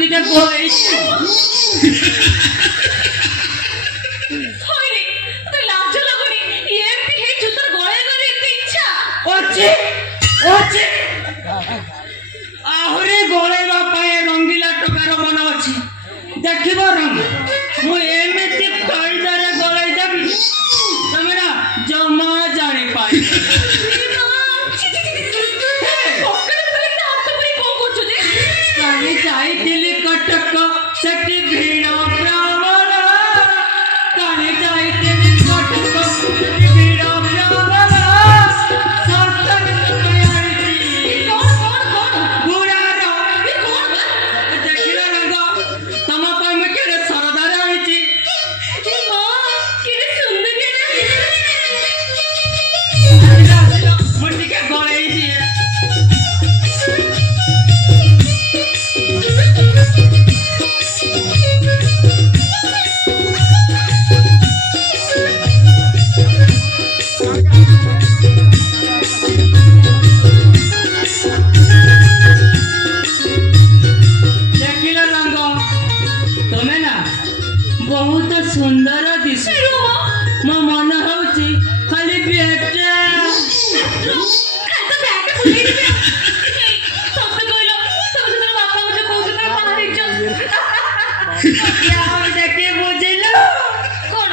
ଟିକେ ଗୋଳେଇଛି। ଆହୁରି ଗୋଳେଇବା ପାଇଁ ରଙ୍ଗିଲା ଟୋକାର ମନ ଅଛି। ଦେଖିବ ରଙ୍ଗ ମୁଁ ଏମିତି କାଇଦାରେ ଗୋଳେଇ ଦେବି ତମେ ନା ଜମା ଜାଣିପାରିବ। କାଲି ଯାଇଥିଲି କଟକ ସେଠି ଭିଡ଼ ପ୍ରବଳ। କାଲି ଯାଇଥିଲି କଟକ ସେଠି ଭିଡ଼ ପ୍ରବଳ। ଦେଖିଲ ରଙ୍ଗ ତମ ପାଇଁ ମୁଁ କେଡ଼େ ସରଦାର ଆଣିଛି। ମୁଁ ଟିକେ ଗୋଳେଇ ଦିଏ। ଦେଖିଲ ରଙ୍ଗ ତମେ ନା ବହୁତ ସୁନ୍ଦର ଦିଶ। ମୋ ମନ ହଉଛି ଖାଲି ବେଟା। ଦେଖି ବୁଝିଲୁ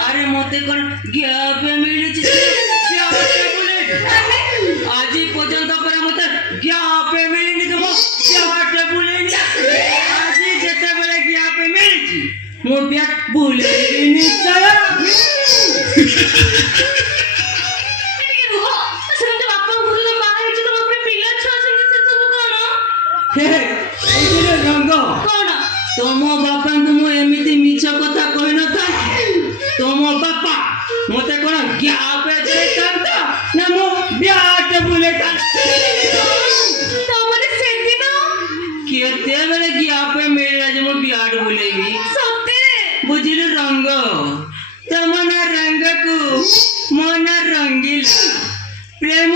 ଆରେ ମତେ କଣ ଗ୍ୟାପ ମିଳୁଛି? ଆଜି ପର୍ଯ୍ୟନ୍ତ ପରା ମତେ ଗ୍ୟାପ ମିଳିନି। ତୁମ ଗ୍ୟାପ ବୁଲେଇନି। ଆଜି ଯେତେବେଳେ ଗ୍ୟାପ ମିଳିଛି ମୁଁ ବ୍ୟାଟ ବୁଲେଇବି ନିଶ୍ଚୟ। ରଙ୍ଗ ତମ ବାପାଙ୍କୁ ମୁଁ ଏମିତି ମିଛ କଥା କହିନଥାନ୍ତି। ତମ ବାପା ମତେ କଣ ଗ୍ୟାପ ଦେଇଥାନ୍ତା ନା ମୁଁ ବ୍ୟାଟ ବୁଲେଇଥାନ୍ତି? କେତେବେଳେ ଗ୍ୟାପ ମିଳିଲା ଯେ ମୁଁ ବ୍ୟାଟ ବୁଲେଇବି? ବୁଝିଲୁ ରଙ୍ଗ ତମ ନା ରଙ୍ଗକୁ ମୋ ନା ରଙ୍ଗିଲା ପ୍ରେମ